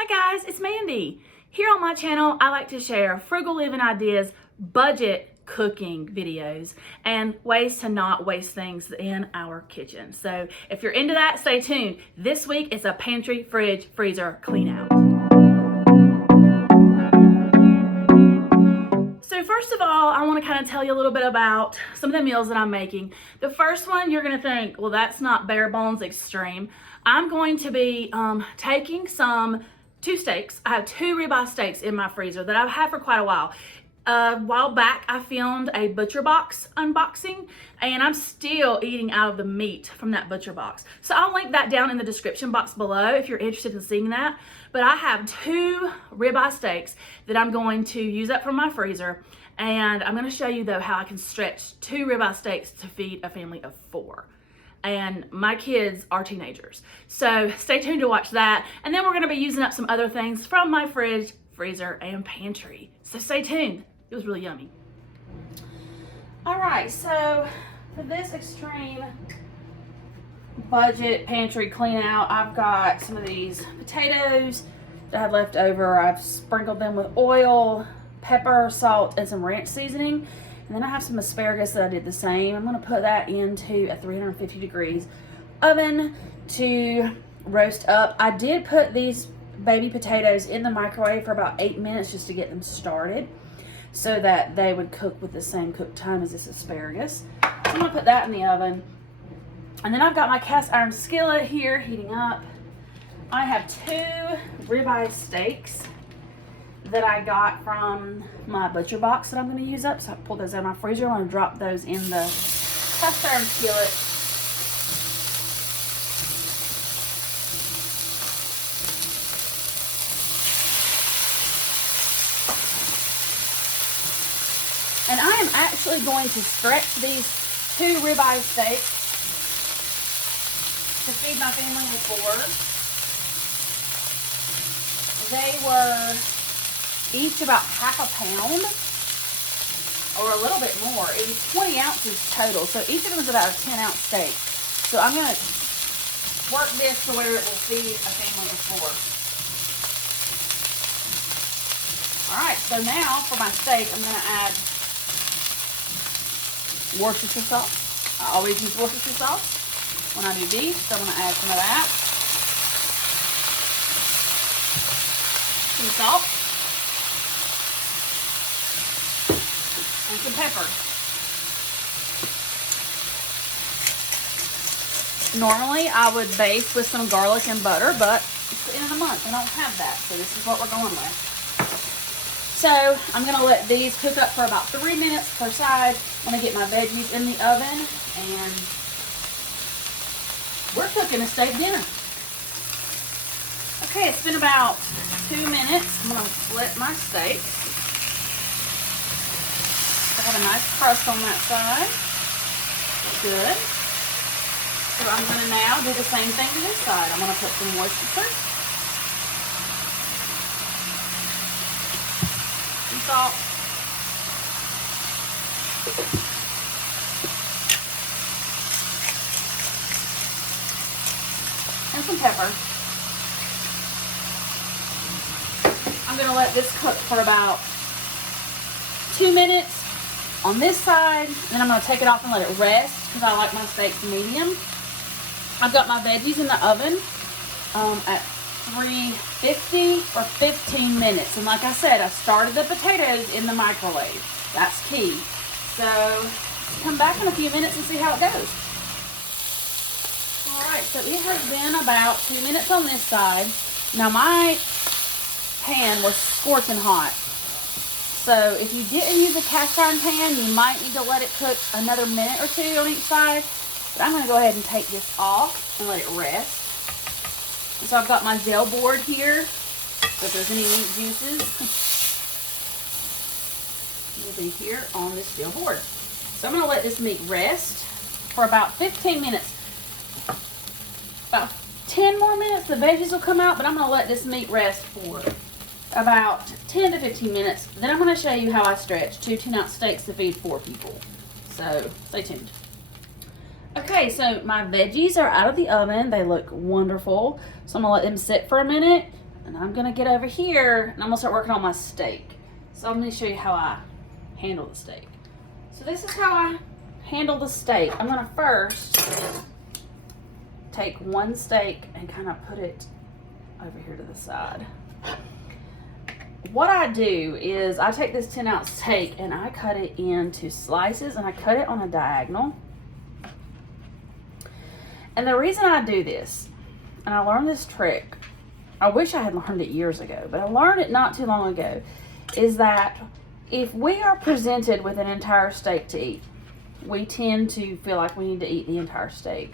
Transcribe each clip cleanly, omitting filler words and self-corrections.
Hi guys, it's Mandy. Here on my channel, I like to share frugal living ideas, budget cooking videos, and ways to not waste things in our kitchen. So if you're into that, stay tuned. This week it's a pantry, fridge, freezer clean out. So first of all, I want to kind of tell you a little bit about some of the meals that I'm making. The first one, you're going to think, well, that's not bare bones extreme. I'm going to be taking two steaks. I have two ribeye steaks in my freezer that I've had for quite a while. A while back, I filmed a butcher box unboxing, and I'm still eating out of the meat from that butcher box. So I'll link that down in the description box below if you're interested in seeing that. But I have two ribeye steaks that I'm going to use up from my freezer, and I'm going to show you though how I can stretch two ribeye steaks to feed a family of 4. And my kids are teenagers. So stay tuned to watch that. And then we're gonna be using up some other things from my fridge, freezer, and pantry. So stay tuned. It was really yummy. All right, so for this extreme budget pantry clean out, I've got some of these potatoes that I have left over. I've sprinkled them with oil, pepper, salt, and some ranch seasoning. And then I have some asparagus that I did the same. I'm gonna put that into a 350 degrees oven to roast up. I did put these baby potatoes in the microwave for about 8 minutes just to get them started so that they would cook with the same cook time as this asparagus. So I'm gonna put that in the oven. And then I've got my cast iron skillet here heating up. I have 2 ribeye steaks that I got from my butcher box that I'm going to use up. So I pulled those out of my freezer. I'm going to drop those in the cast iron skillet. And I am actually going to stretch these 2 ribeye steaks to feed my family of 4. They were each about half a pound or a little bit more. It was 20 ounces total, so each of them is about a 10-ounce steak. So I'm going to work this to where it will feed a family of 4. Alright, so now for my steak, I'm going to add Worcestershire sauce. I always use Worcestershire sauce when I do beef, so I'm going to add some of that. Some salt. And some pepper. Normally I would baste with some garlic and butter, but it's the end of the month. I don't have that, so this is what we're going with. So I'm going to let these cook up for about 3 minutes per side. I'm going to get my veggies in the oven, and we're cooking a steak dinner. Okay, it's been about 2 minutes. I'm going to flip my steak. I have a nice crust on that side. Good. So I'm going to now do the same thing to this side. I'm going to put some Worcestershire, some salt, and some pepper. I'm going to let this cook for about 2 minutes on this side, and then I'm going to take it off and let it rest because I like my steaks medium. I've got my veggies in the oven at 350 for 15 minutes, and like I said, I started the potatoes in the microwave. That's key. So let's come back in a few minutes and see how it goes. Alright, so it has been about 2 minutes on this side. Now my pan was scorching hot. So if you didn't use a cast iron pan, you might need to let it cook another minute or 2 on each side. But I'm going to go ahead and take this off and let it rest. And so I've got my gel board here. So if there's any meat juices, will be here on this gel board. So I'm going to let this meat rest for about 15 minutes. About 10 more minutes, the veggies will come out, but I'm going to let this meat rest for about 10 to 15 minutes. Then I'm going to show you how I stretch 2 10-ounce steaks to feed 4 people. So stay tuned. Okay, so my veggies are out of the oven. They look wonderful. So I'm going to let them sit for a minute. And I'm gonna get over here and I'm gonna start working on my steak. So I'm gonna show you how I handle the steak. So this is how I handle the steak. I'm gonna first take one steak and kind of put it over here to the side. What I do is I take this 10-ounce steak and I cut it into slices, and I cut it on a diagonal. And the reason I do this, and I learned this trick, I wish I had learned it years ago, but I learned it not too long ago, is that if we are presented with an entire steak to eat, we tend to feel like we need to eat the entire steak.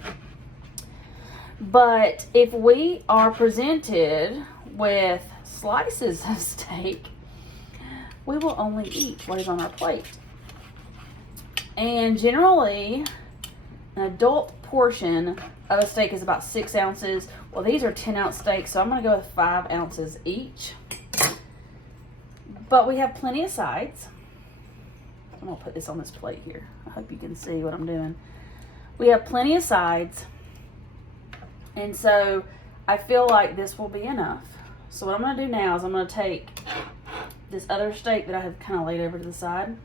But if we are presented with slices of steak, we will only eat what is on our plate. And generally, an adult portion of a steak is about 6 ounces. Well, these are 10-ounce steaks, so I'm going to go with 5 ounces each. But we have plenty of sides. I'm going to put this on this plate here. I hope you can see what I'm doing. We have plenty of sides. And so I feel like this will be enough. So what I'm going to do now is I'm going to take this other steak that I have kind of laid over to the side,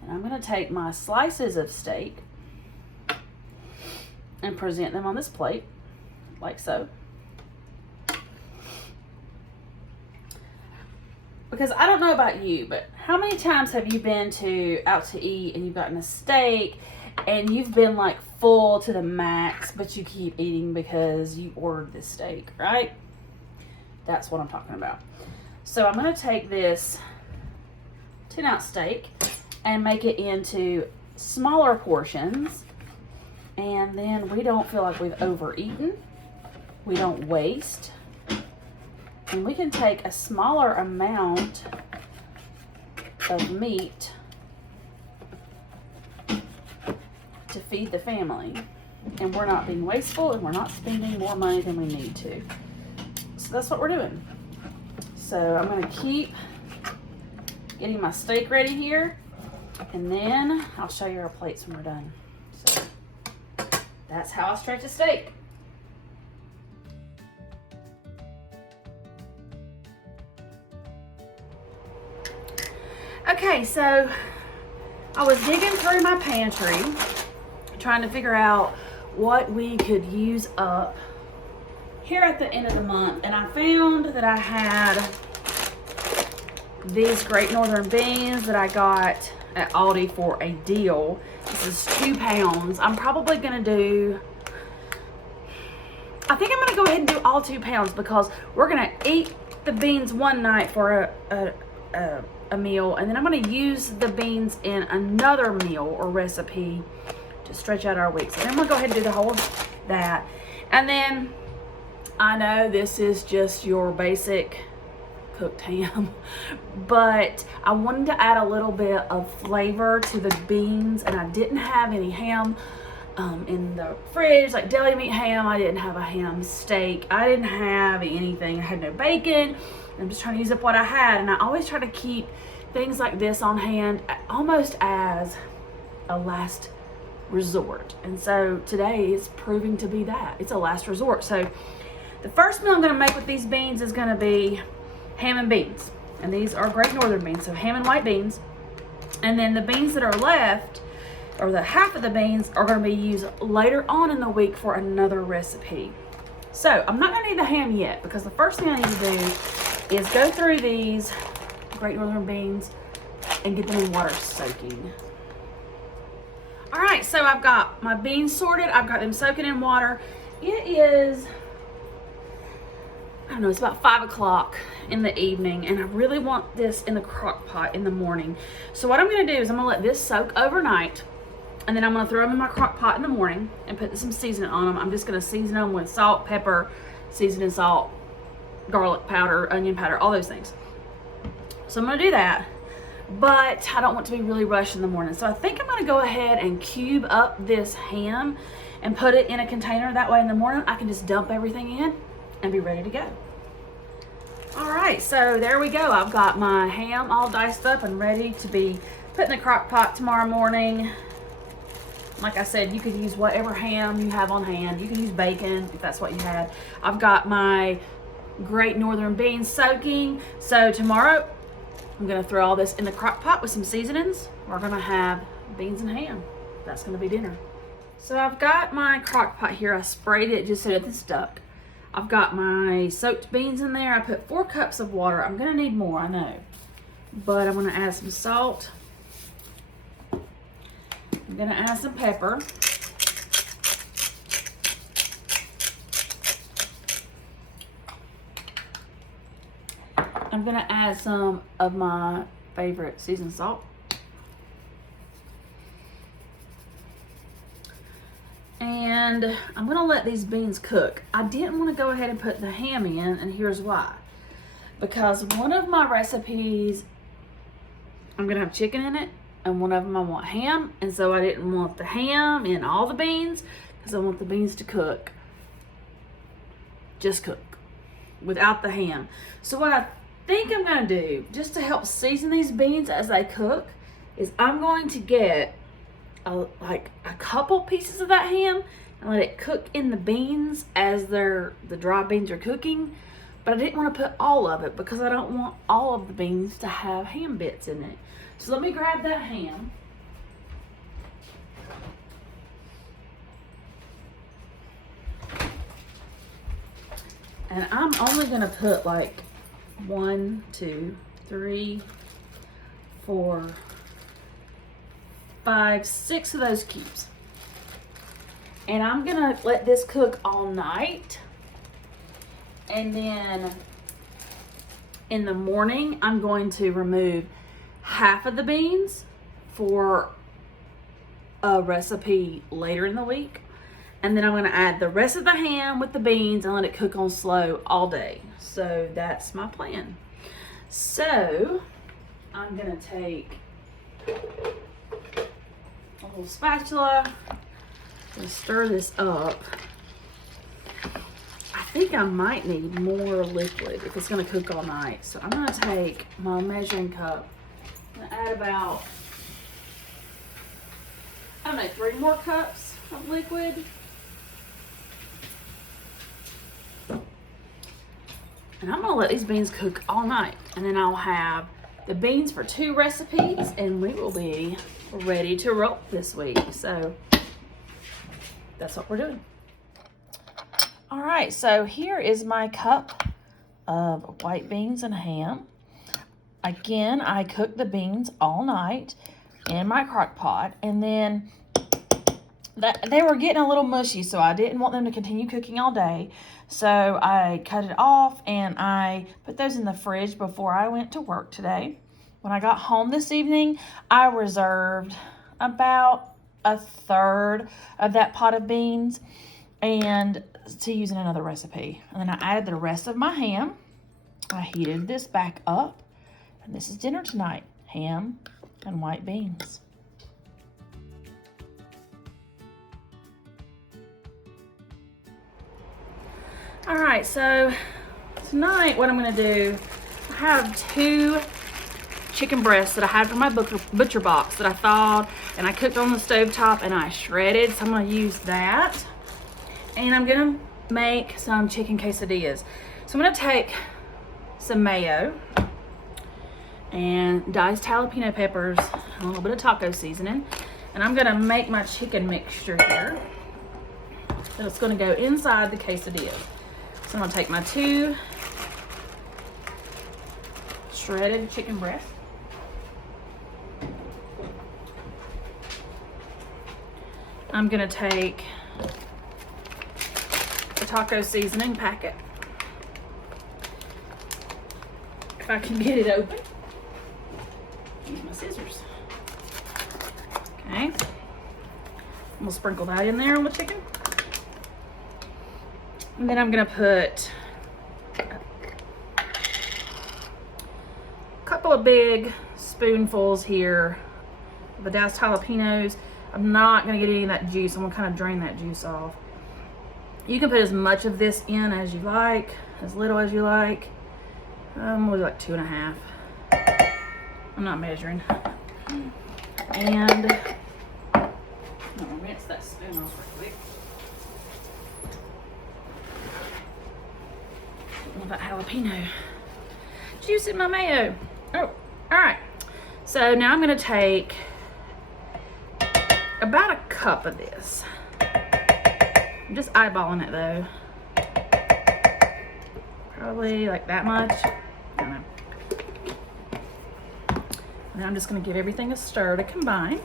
and I'm going to take my slices of steak and present them on this plate, like so. Because I don't know about you, but how many times have you been out to eat and you've gotten a steak and you've been like full to the max, but you keep eating because you ordered this steak, right? That's what I'm talking about. So I'm going to take this 10-ounce steak and make it into smaller portions, and then we don't feel like we've overeaten. We don't waste. And we can take a smaller amount of meat to feed the family. And we're not being wasteful, and we're not spending more money than we need to. So that's what we're doing. So I'm going to keep getting my steak ready here, and then I'll show you our plates when we're done. So that's how I stretch a steak. Okay, so I was digging through my pantry trying to figure out what we could use up here at the end of the month, and I found that I had these Great Northern beans that I got at Aldi for a deal. This is 2 pounds. I'm probably gonna do, I think I'm gonna go ahead and do all 2 pounds, because we're gonna eat the beans one night for a meal, and then I'm gonna use the beans in another meal or recipe to stretch out our week. So then I'm gonna go ahead and do the whole of that. And then I know this is just your basic cooked ham, but I wanted to add a little bit of flavor to the beans, and I didn't have any ham in the fridge, like deli meat ham. I didn't have a ham steak. I didn't have anything. I had no bacon. I'm just trying to use up what I had, and I always try to keep things like this on hand almost as a last resort. And so today is proving to be that. It's a last resort. So the first meal I'm going to make with these beans is going to be ham and beans. And these are Great Northern beans, so ham and white beans. And then the beans that are left, or the half of the beans, are going to be used later on in the week for another recipe. So I'm not going to need the ham yet, because the first thing I need to do is go through these Great Northern beans and get them in water soaking. All right, so I've got my beans sorted. I've got them soaking in water. It is, I don't know, it's about 5 o'clock in the evening, and I really want this in the crock pot in the morning. So what I'm gonna do is I'm gonna let this soak overnight, and then I'm gonna throw them in my crock pot in the morning and put some seasoning on them. I'm just gonna season them with salt, pepper, seasoning salt, garlic powder, onion powder, all those things. So I'm gonna do that, but I don't want to be really rushed in the morning. So I think I'm gonna go ahead and cube up this ham and put it in a container. That way in the morning I can just dump everything in and be ready to go. All right, so there we go. I've got my ham all diced up and ready to be put in the crock pot tomorrow morning. Like I said, you could use whatever ham you have on hand. You can use bacon if that's what you had. I've got my great northern beans soaking. So tomorrow, I'm gonna throw all this in the crock pot with some seasonings. We're gonna have beans and ham. That's gonna be dinner. So I've got my crock pot here. I sprayed it just so it doesn't stuck. I've got my soaked beans in there. I put 4 cups of water. I'm gonna need more, I know. But I'm gonna add some salt. I'm gonna add some pepper. I'm gonna add some of my favorite seasoned salt. And I'm gonna let these beans cook. I didn't wanna go ahead and put the ham in, and here's why. Because one of my recipes, I'm gonna have chicken in it, and one of them I want ham, and so I didn't want the ham in all the beans, because I want the beans to cook. Just cook, without the ham. So what I think I'm gonna do, just to help season these beans as they cook, is I'm going to get like a couple pieces of that ham and let it cook in the beans as the dry beans are cooking. But I didn't want to put all of it because I don't want all of the beans to have ham bits in it. So let me grab that ham. And I'm only gonna put like 1, 2, 3, 4, 5, 6 of those cubes. And I'm gonna let this cook all night. And then in the morning, I'm going to remove half of the beans for a recipe later in the week. And then I'm gonna add the rest of the ham with the beans and let it cook on slow all day. So that's my plan. So I'm gonna take a little spatula and stir this up. I think I might need more liquid if it's gonna cook all night. So I'm gonna take my measuring cup and add about, I don't know, 3 more cups of liquid. And I'm gonna let these beans cook all night. And then I'll have the beans for 2 recipes and we will be ready to roll this week. So that's what we're doing. All right, so here is my cup of white beans and ham. Again, I cooked the beans all night in my crock pot, and then they were getting a little mushy, so I didn't want them to continue cooking all day. So I cut it off and I put those in the fridge before I went to work today. When I got home this evening, I reserved about 1/3 of that pot of beans and to use in another recipe. And then I added the rest of my ham. I heated this back up, and this is dinner tonight: ham and white beans. All right, so tonight what I'm gonna do, I have 2 chicken breasts that I had from my butcher box that I thawed and I cooked on the stovetop and I shredded, so I'm gonna use that. And I'm gonna make some chicken quesadillas. So I'm gonna take some mayo and diced jalapeno peppers and a little bit of taco seasoning. And I'm gonna make my chicken mixture here. So it's gonna go inside the quesadilla. So I'm gonna take my 2 shredded chicken breasts. I'm gonna take the taco seasoning packet. If I can get it open. Use my scissors. Okay. I'm gonna sprinkle that in there on the chicken. And then I'm gonna put a couple of big spoonfuls here of the diced jalapenos. I'm not gonna get any of that juice. I'm gonna kind of drain that juice off. You can put as much of this in as you like, as little as you like. We'll do like 2.5. I'm not measuring. And I'm gonna rinse that spoon off real quick. all that jalapeno juice in my mayo. Oh, all right. So now I'm gonna take about a cup of this. I'm just eyeballing it though. Probably like that much. I don't know. And then I'm just gonna give everything a stir to combine.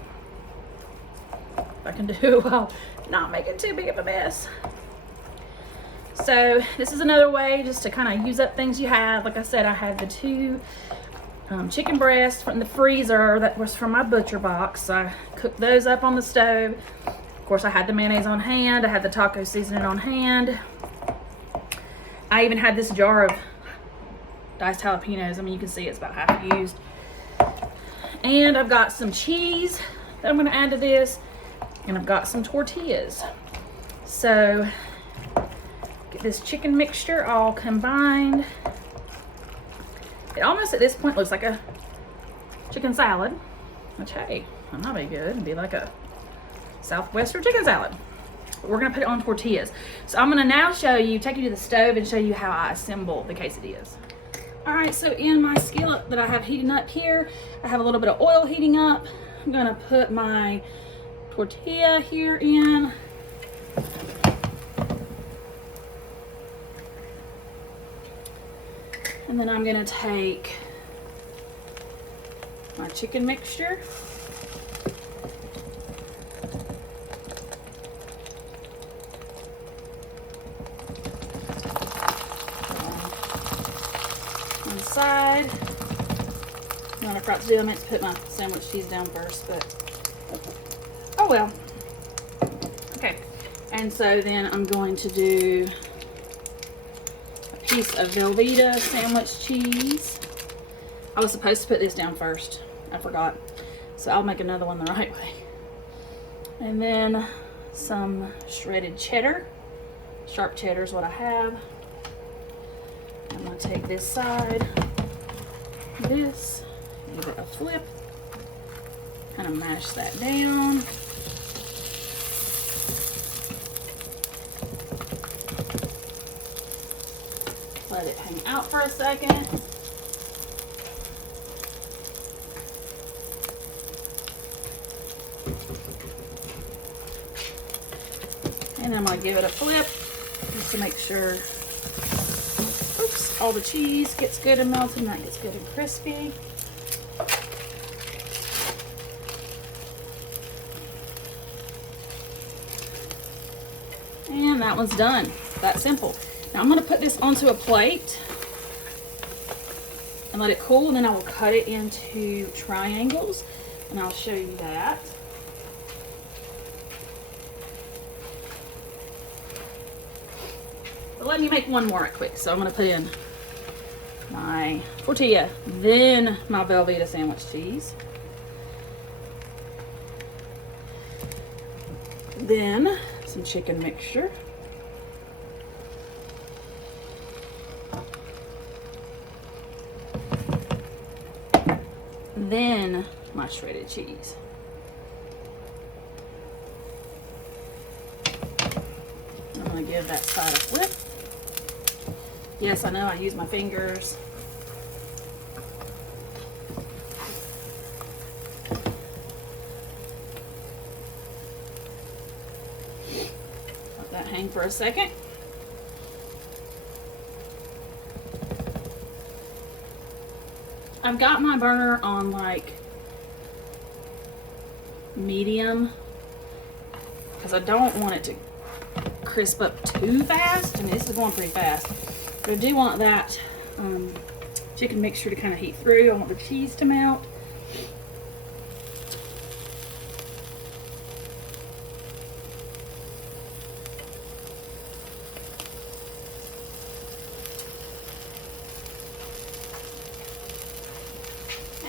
If I can do while not making too big of a mess. So this is another way just to kind of use up things you have. Like I said, I had the 2 chicken breasts from the freezer that was from my butcher box. So I cooked those up on the stove. Of course, I had the mayonnaise on hand. I had the taco seasoning on hand. I even had this jar of diced jalapenos. I mean, you can see it's about half used. And I've got some cheese that I'm gonna add to this. And I've got some tortillas. So get this chicken mixture all combined. It almost at this point looks like a chicken salad, which hey, that might be good. It'd be like a Southwestern chicken salad. But we're gonna put it on tortillas. So I'm gonna now take you to the stove and show you how I assemble the quesadillas. All right, so in my skillet that I have heating up here, I have a little bit of oil heating up. I'm gonna put my tortilla here in. And then I'm gonna take my chicken mixture. On the side. What I forgot to do, I meant to put my sandwich cheese down first, but oh well. Okay, and so then I'm going to do piece of Velveeta sandwich cheese. I was supposed to put this down first. I forgot. So I'll make another one the right way. And then some shredded cheddar. Sharp cheddar is what I have. I'm going to take this side, this, give it a flip, kind of mash that down. Let it hang out for a second. And I'm going to give it a flip just to make sure, oops, all the cheese gets good and melted and that gets good and crispy. And that one's done. That simple. Now I'm going to put this onto a plate and let it cool, and then I will cut it into triangles, and I'll show you that. But let me make one more right quick. So I'm going to put in my tortilla, then my Velveeta sandwich cheese, then some chicken mixture, then my shredded cheese. I'm going to give that side a flip. Yes, I know I use my fingers. Let that hang for a second. I've got my burner on like medium because I don't want it to crisp up too fast. I mean, this is going pretty fast, but I do want that chicken mixture to kind of heat through. I want the cheese to melt.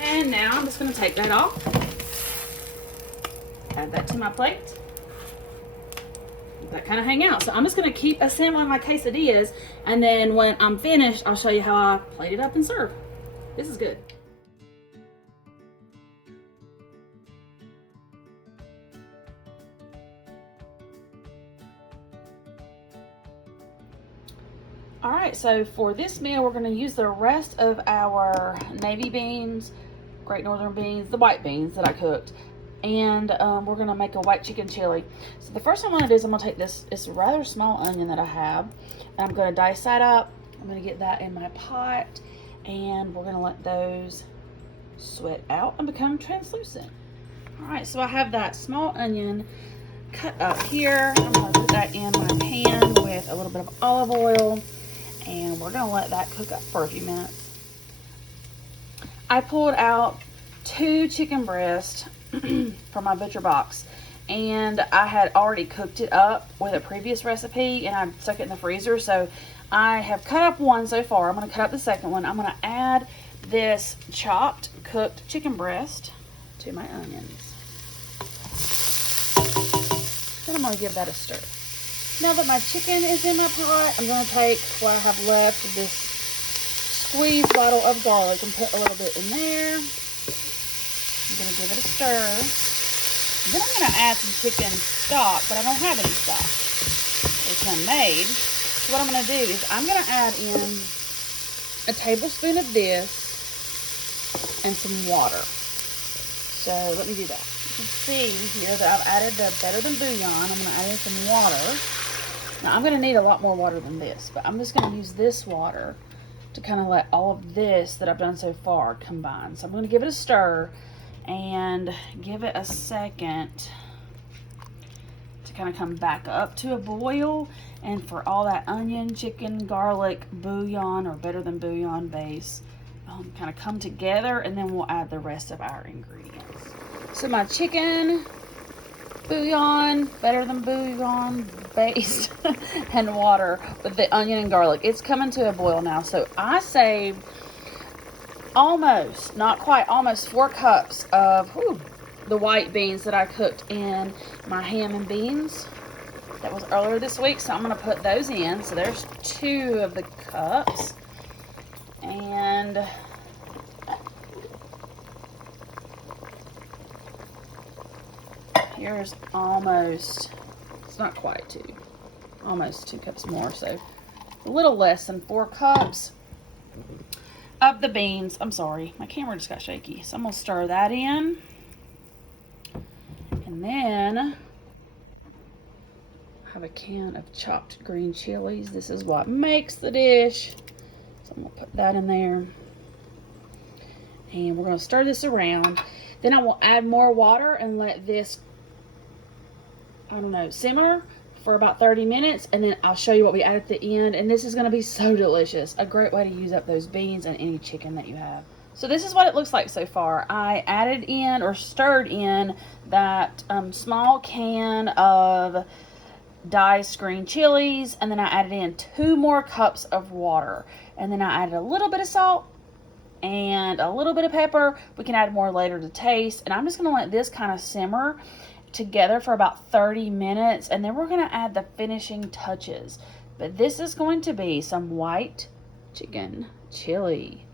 And now I'm just going to take that off, add that to my plate, let that kind of hang out. So I'm just going to keep assembling my quesadillas, and then when I'm finished, I'll show you how I plate it up and serve. This is good. All right, so for this meal, we're gonna use the rest of our navy beans, Great Northern beans, the white beans that I cooked, and we're gonna make a white chicken chili. So the first thing I'm gonna do is I'm gonna take this rather small onion that I have, and I'm gonna dice that up. I'm gonna get that in my pot, and we're gonna let those sweat out and become translucent. All right, so I have that small onion cut up here. I'm gonna put that in my pan with a little bit of olive oil, and we're gonna let that cook up for a few minutes. I pulled out 2 chicken breasts from my butcher box, and I had already cooked it up with a previous recipe, and I stuck it in the freezer. So I have cut up one so far. I'm gonna cut up the second one. I'm gonna add this chopped cooked chicken breast to my onions. Then I'm gonna give that a stir. Now that my chicken is in my pot, I'm going to take what I have left of this squeezed bottle of garlic and put a little bit in there. I'm going to give it a stir. Then I'm going to add some chicken stock, but I don't have any stock. It's unmade. So what I'm going to do is I'm going to add in a tablespoon of this and some water. So let me do that. You can see here that I've added the Better Than Bouillon. I'm going to add in some water. Now, I'm going to need a lot more water than this, but I'm just going to use this water to kind of let all of this that I've done so far combine. So I'm going to give it a stir and give it a second to kind of come back up to a boil, and for all that onion, chicken, garlic, bouillon, or Better Than Bouillon base kind of come together, and then we'll add the rest of our ingredients. So my chicken, bouillon, Better Than Bouillon base, and water with the onion and garlic. It's coming to a boil now. So I saved almost, not quite, almost 4 cups of the white beans that I cooked in my ham and beans. That was earlier this week. So I'm going to put those in. So there's 2 of the cups. And here's almost, it's not quite 2, almost 2 cups more, so a little less than 4 cups of the beans. I'm sorry, my camera just got shaky. So I'm gonna stir that in, and then I have a can of chopped green chilies. This is what makes the dish. So I'm gonna put that in there, and we're gonna stir this around. Then I will add more water and let this, I don't know, simmer for about 30 minutes, and then I'll show you what we add at the end. And this is going to be so delicious. A great way to use up those beans and any chicken that you have. So this is what it looks like so far. I added in, or stirred in, that small can of diced green chilies, and then I added in 2 more cups of water, and then I added a little bit of salt and a little bit of pepper. We can add more later to taste, and I'm just going to let this kind of simmer together for about 30 minutes, and then we're going to add the finishing touches. But this is going to be some white chicken chili,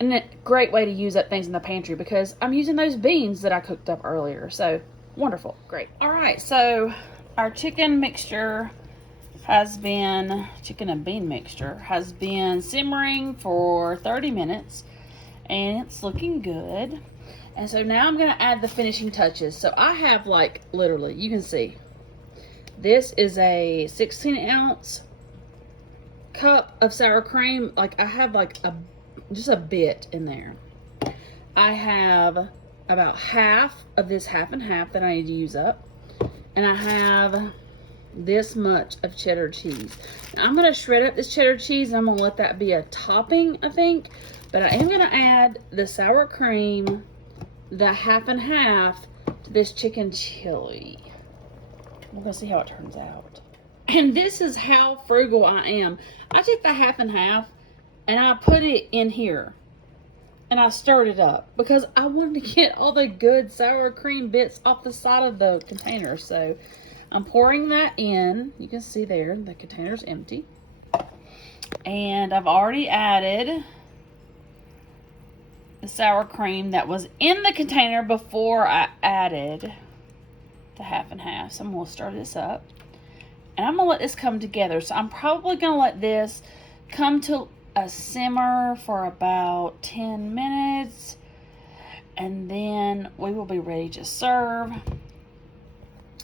and a great way to use up things in the pantry because I'm using those beans that I cooked up earlier. So wonderful, great. All right, so our chicken mixture has been, chicken and bean mixture has been simmering for 30 minutes, and it's looking good. And so now I'm going to add the finishing touches. So I have, like, literally, you can see, this is a 16-ounce cup of sour cream. Like, I have, like, just a bit in there. I have about half of this half and half that I need to use up. And I have this much of cheddar cheese. Now, I'm going to shred up this cheddar cheese, and I'm going to let that be a topping, I think. But I am going to add the sour cream, the half and half, to this chicken chili. We're going to see how it turns out. And this is how frugal I am. I took the half and half and I put it in here and I stirred it up because I wanted to get all the good sour cream bits off the side of the container. So I'm pouring that in. You can see there, the container's empty. And I've already added the sour cream that was in the container before I added the half and half. So I'm going to stir this up. And I'm going to let this come together. So I'm probably going to let this come to a simmer for about 10 minutes, and then we will be ready to serve.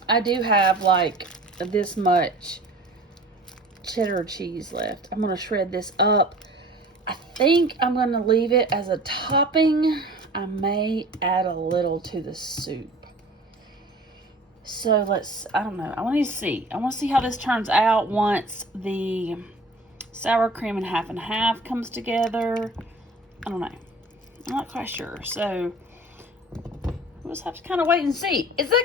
I do have like this much cheddar cheese left. I'm going to shred this up. I think I'm going to leave it as a topping. I may add a little to the soup. So I don't know. I want to see. I want to see how this turns out once the sour cream and half comes together. I don't know. I'm not quite sure. So we'll just have to kind of wait and see. It's a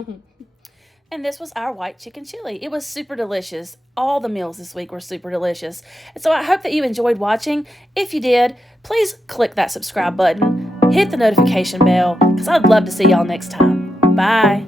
cliffhanger. And this was our white chicken chili. It was super delicious. All the meals this week were super delicious. And so I hope that you enjoyed watching. If you did, please click that subscribe button, hit the notification bell, because I'd love to see y'all next time. Bye.